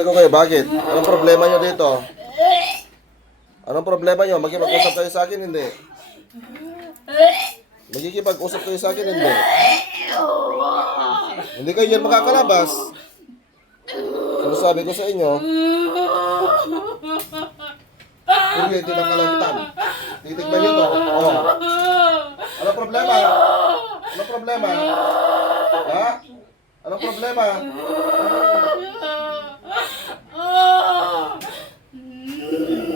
Sabi ko kayo, bakit? Anong problema nyo dito? Anong problema nyo? Magkipag-usap kayo sa akin, hindi? Magkikipag-usap kayo sa akin, hindi? Hindi kayo yan makakalabas. Sinasabi ko sa inyo, kuryente ng kalangitan. Titignan nyo to. Oh. Anong problema? Anong problema? Ha? Anong problema?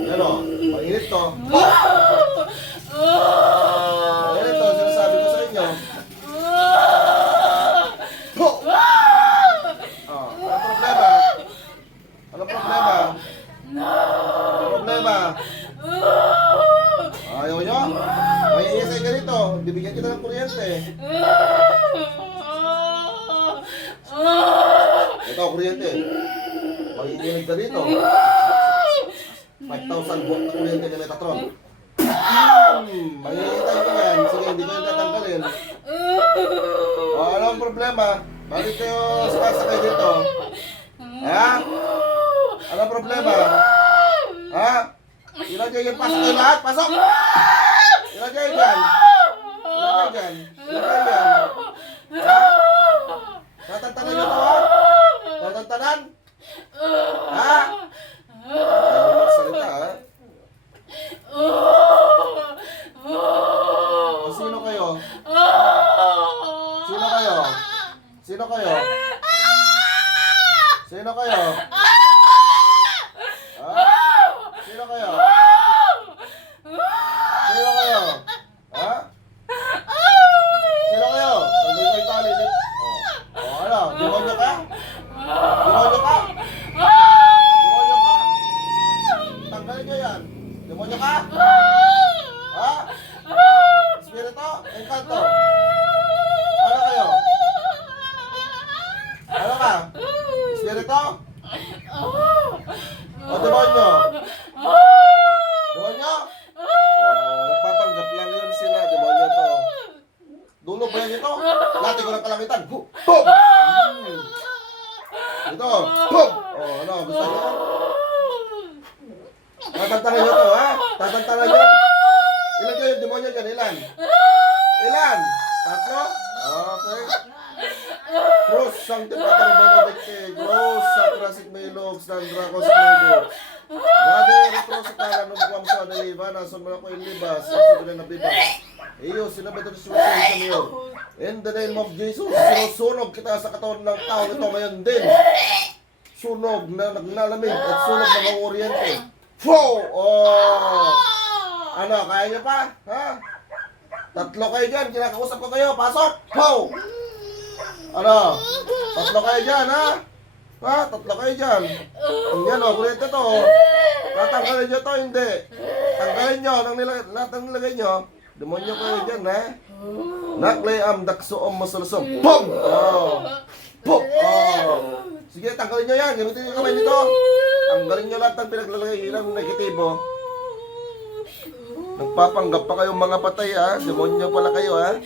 Yan o, mainit to. Mainit to, sinasabi ko sa inyo. Oh, anong problema? Anong problema? Anong problema? Ayaw nyo? May iisay ka dito. Bibigyan kita ng kuryente. Ito, kuryente. Mag-iinig ka dito. 5,000 watt na kuryente na Metatron. Mag-iitay ka yan. Sige, hindi ko yung tatanggalin. O, ano ang problema? Bakit kayo sumasakay dito? Ha? Ano ang problema? Ha? Ilagay yung pasok kayo lahat. Pasok! Ilagay dyan. Ilagay dyan. Ilagay dyan. Ha? Tatantanan nyo to, ha? Tatantanan? Ha? Ayaw magsalita, ha? O, sino kayo? Sino kayo? Sino kayo? Sino kayo? Ha? Sino kayo? Sino kayo? Ha? Sino kayo? Pagay kayo tali. O, ano? Demonyo ka? Demonyo ka? Demonyo ka? Tanggalin nyo yan. Demonyo ka? Ha? Espiritu? Encanto? Ano kayo? Ano ka? Espiritu? O demonyo? Demonyo? Nagpapanggap lang yun sila. Demonyo to. Dulo ba yan ito? Lati ko ng kalangitan. Boom! Ito. Boom! O ano? Gusto nyo? Tatantanan nyo to, ha? Tatantanan nyo? Ilan kayo yung demonyo dyan? Ilan? Ilan? Tatlo? Okay. Cross Sancti Pater Benedicte, Gross Sacrasit Melog, Sandra Cosmedo. Wade retro sa talan ng buwang sa daliva, nasun mo ako ilibas, sa sabi na bibas. Iyo, sinabi ito sa Señor. In the name of Jesus, sinusunog kita sa katawan ng tao nito ngayon din. Sunog na naglalamig at sunog na mga oryente. Wow! Oh! Ano, kaya niyo pa? Ha? Tatlo kayo dyan, kinakausap ko kayo, pasok! Wow! Ano? Tatlo kayo dyan, ha? Ha? Tatlo kayo dyan. Yan o, kuryente to. Tatanggalin nyo to, hindi. Tanggalin nyo, lahat ng nilagay nyo. Demonyo kayo dyan, ha? Naklay am daksoom masalusong. Pum! Oh! Pum! Oh! Sige, tanggalin nyo yan. Gamitin nyo kamay nito. Tanggalin nyo lahat ng pinaglalagay ng negatibo. Nagpapanggap pa kayong mga patay, ha? Demonyo pala kayo, ha?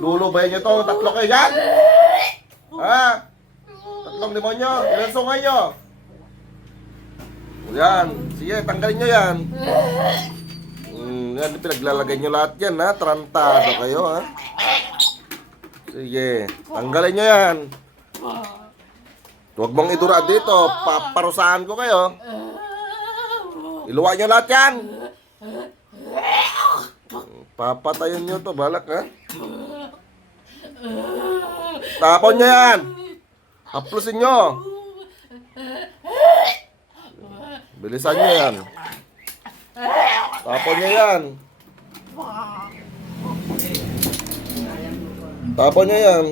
Lulubayin nyo to. Tatlo kayo dyan. Ha? Tatlong demonyo. Ilan sungay nyo? Yan. Sige, tanggalin nyo yan. Yan, pinaglalagay nyo lahat yan, ha? Trantado kayo, ha? Sige, tanggalin nyo yan. Huwag mong idura dito. Paparusahan ko kayo. Iluwa nyo lahat yan. Papatayin nyo to, balak, ha? Tapon nyo yan. Haplusin nyo. Bilisan nyo yan. Tapon nyo yan. Tapon nyo yan.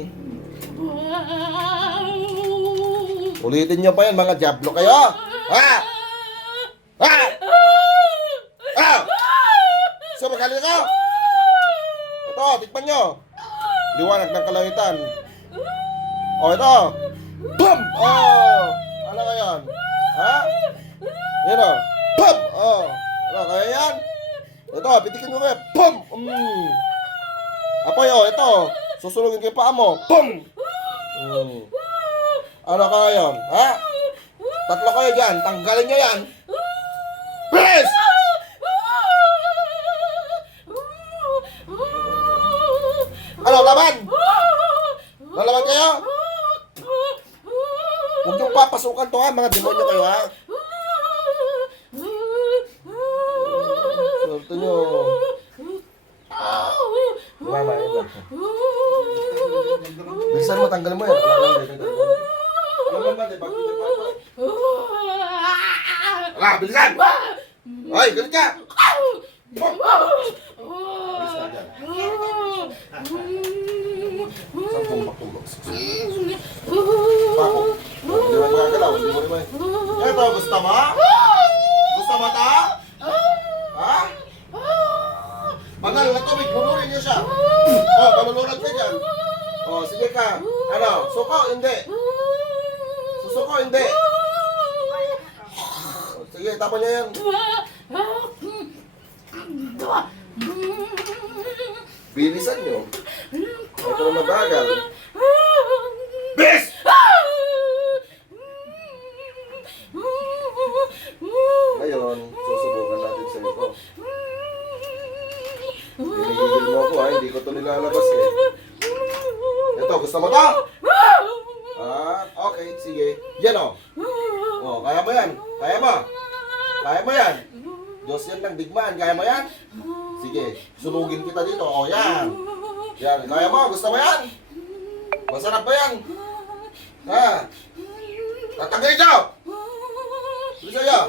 Ulitin nyo pa yan, mga diablo kayo. Ha? Ha? Ha? So, magaling ka? Ito, tikpan nyo. Liwanag ng kalangitan. O, ito. Boom! Oh! Ano ka yan? Ha? Yan o. Boom! Oh! Ano, kaya yan? Ito, pitikin ko kayo. Boom! Apoy, oh, ito. Susunugin kayo paa mo. Boom! Ano kaya yan? Ha? Tatlo kayo dyan. Tanggalin nyo yan. Bilis! Ano, laban? Lalaban kayo? Huwag niyong papasukan to ha, mga demonyo kayo ha. Swerte nyo. Wala, iba. Bilisan mo, tanggalin mo yan. Alam ba, diba? Wala, bilisan! Ay, galit ka! Bilis ka dyan. Saan pong magtulog? Pako. Hindi mo magagalaw. Hindi mo naman. Eto, gusto mo? Gusto mo ta? Ha? Bangal na tubig, bulurin niyo siya. Oh, malulunod ka dyan. Oh, sige ka. Ano? Suko, hindi. Susuko, hindi. Sige, tapon niya yan. Bilisan niyo. Ito na mabagal. Bis! Ngayon, susubukan natin sa ito. Hinihigil mo ako ha, hindi ko ito nilalabas eh. Ito, gusto mo ito? Ah, okay, sige. Yan o. Oh, kaya mo yan. Kaya mo. Kaya mo yan. Diyos yan ng digmaan. Kaya mo yan? Sige, sunugin kita dito. O, yan. Yan, kaya mo? Gusto mo yan? Masarap ba yan? Ha? Tatanggalin nyo! Bisa ya?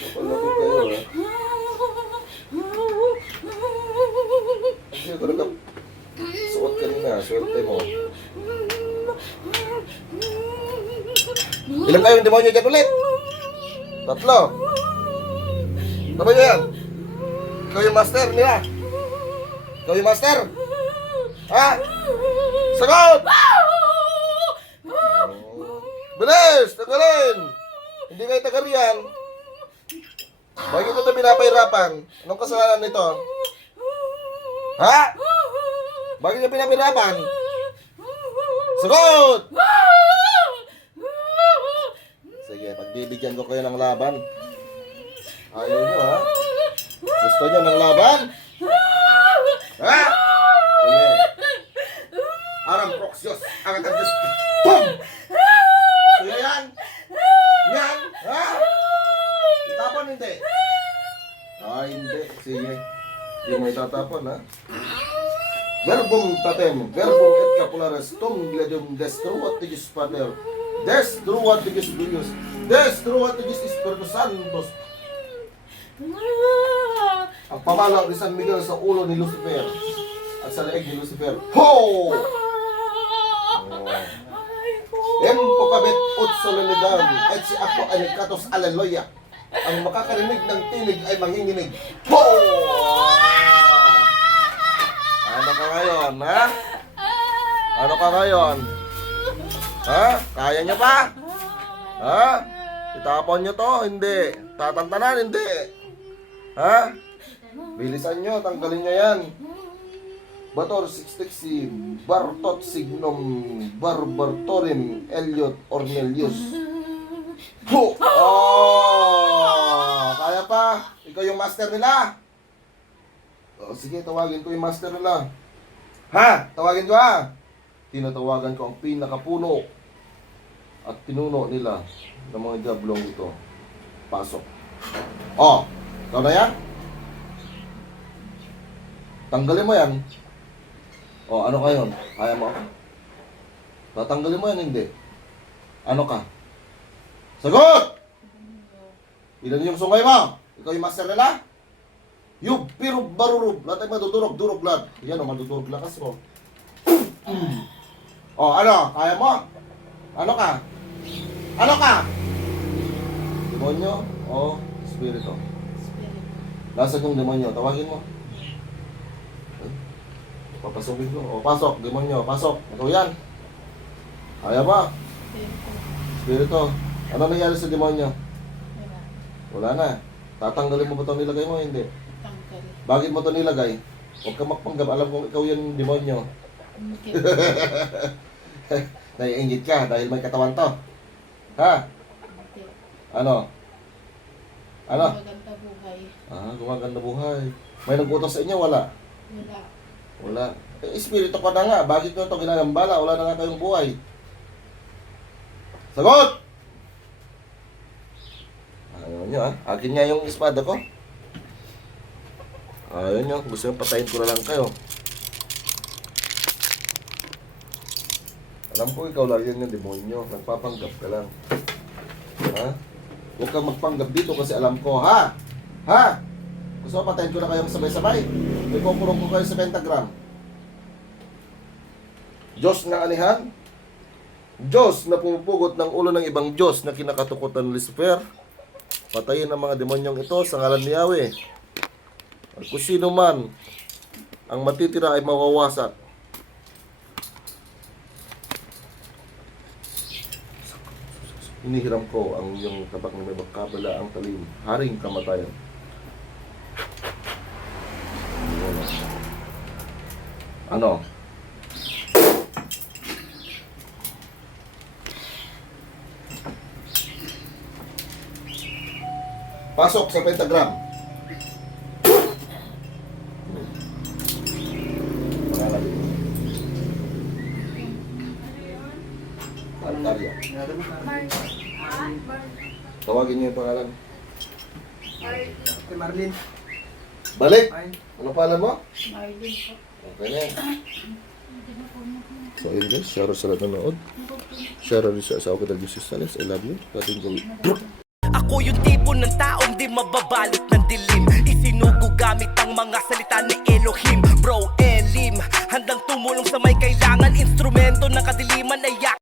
Kapalapit kayo ha? Kasi ako suot kanina. Swerte mo. Ilan kayo yung demonyo dyan ulit? Tatlo. Tama nyo yan? Ikaw yung master nila. Ikaw yung master. Ha? Sagot! Bilis! Tagalin! Hindi kayo tagariyan. Bakit ito pinapahirapan? Anong kasalanan nito? Ha? Bakit niya pinapahirapan? Sagot! Sige, pagbibigyan ko kayo ng laban. Ayaw nyo ha? Gusto nyo ng laban? Ha? Sige. Aram proxios. Ang atas. Boom! Gusto nyo yan? Yan? Ha? Itapon hindi? Ah, hindi. Sige. Hindi mo itatapon ha? Verbum tatem, verbum et capularis, tum gladium destruat tigis pater, destruat tigis Deus, destruat tigis Espiritus Santos. Ang pamala ni San Miguel sa ulo ni Lucifer at sa leeg ni Lucifer. Ho! Empo kabit ut solenidad et si ako anikatos aleluya. Ang makakarinig ng tinig ay manginginig. Ho! Ano ka ngayon, ha? Ano ka ngayon? Ha? Kaya niyo pa? Ha? Itapon niyo to? Hindi. Tatantanan? Hindi. Ha? Bilisan niyo, tanggalin niyo yan. Bator 660 Bartot Signum Barbartorim Elliot Ornelius. Ho! Oh! Kaya pa? Ikaw yung master nila? Oh, sige, tawagin ko yung master nila. Ha? Tawagin ko ha? Tinatawagan ko ang pinakapuno at pinuno nila ng mga diablong ito. Pasok. Oh, ikaw na yan? Tanggalin mo yan. Oh, ano ka yun? Kaya mo ako? Tatanggalin mo yan, hindi. Ano ka? Sagot! Ilan yung sungay mo? Ikaw yung master nila? Yub, pirub, barurub. Lahat ay madudurog, durog lahat. Yan o, madudurog lakas mo. O, ano? Kaya mo? Ano ka? Ano ka? Demonyo o spirito? Nasaan yung demonyo? Tawagin mo. Papasukin ko. O, pasok. Demonyo, pasok. Ikaw yan. Kaya ba? Spirito. Ano nangyari sa demonyo? Wala na. Tatanggalin mo ba ito nilagay mo? Hindi. Bakit mo ito nilagay? Huwag ka magpanggap. Alam kong ikaw yan demonyo. Naiingit ka dahil may katawan to. Ha? Hindi. Ano? Ano? Maganda buhay. Gumaganda buhay. May nag-utos sa inyo? Wala? Wala. Wala. Espiritu ka na nga. Bakit nyo ito ginagambala? Wala na nga kayong buhay. Sagot! Ayaw nyo Akin nga yung espada ko. Ayaw nyo. Gusto nyo patayin ko na lang kayo. Alam ko ikaw lang yan yung demonyo. Nagpapanggap ka lang. Ha? Huwag kang magpanggap dito kasi alam ko. Ha? Ha? Gusto mo patayin ko na kayong sabay-sabay? May kukulong ko kayo sa pentagram. Diyos na anihan, Diyos na pumupugot ng ulo ng ibang Diyos na kinakatukutan ni Lucifer, patayin ang mga demonyong ito sa ngalan ni Yahweh. At kung sino man ang matitira ay mawawasak. Inihiram ko ang iyong tabak na may bakabala ang talim, haring kamatayan. Ano? Pasok sa pentagram. Pangalan. Altaria. Tawagin niyo yung pangalan. Marlin. Balik! Ano pangalan mo? Marlin po. Okay na yan. So ayun guys, share sa lahat nanonood. Share rin sa asawa ko na Jesus Sales. I love you. Kating ko. Ako yung tipo ng taong di mababalot ng dilim. Isinugo gamit ang mga salita ni Elohim. Bro, Elim, handang tumulong sa may kailangan. Instrumento ng kadiliman ay